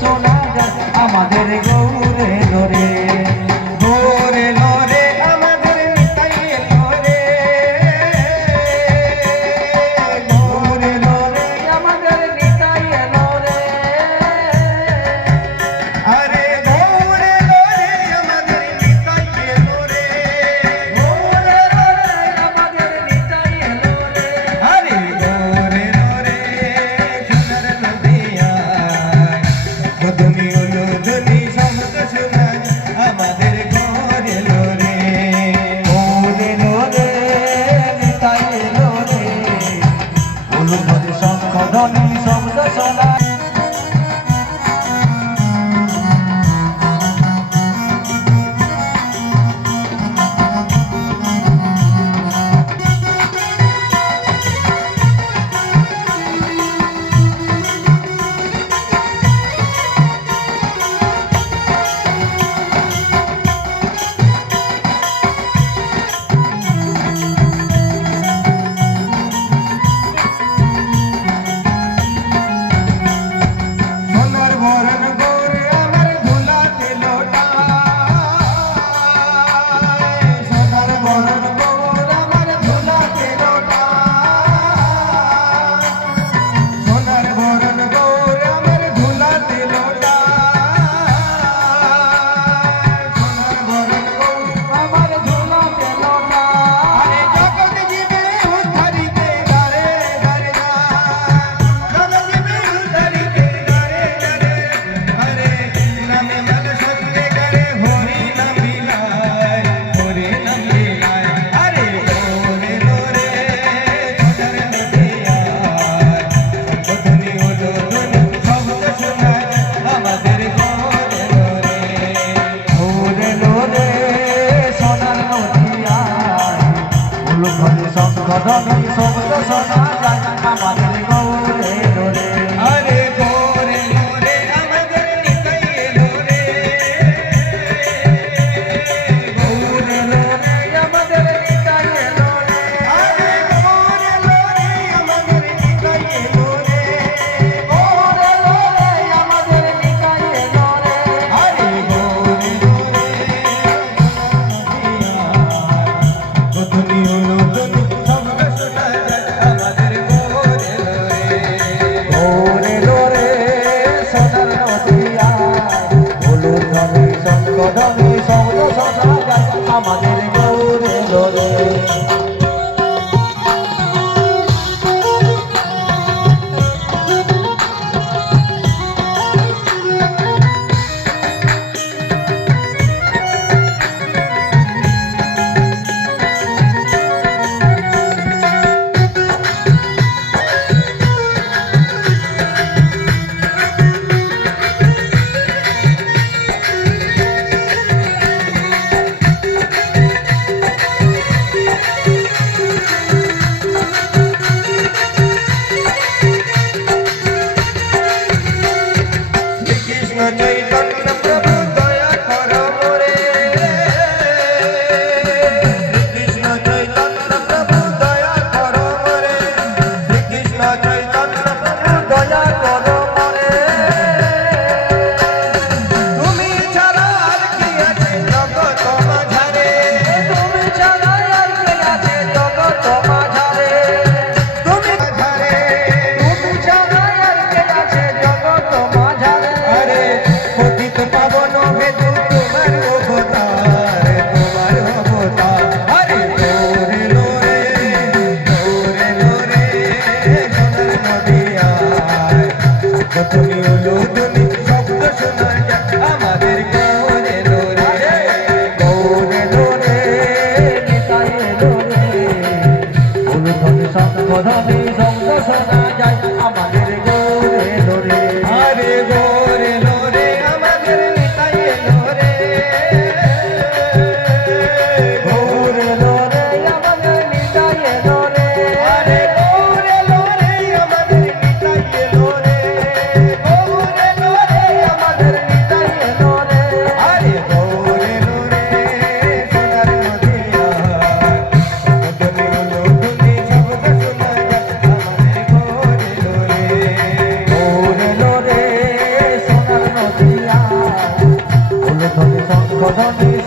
সোনা যাচ্ছে আমাদের গৌরে ধরে সংগঠন সঙ্গ শোনা যায় আমাদের গৌরে Yeah. ভবনে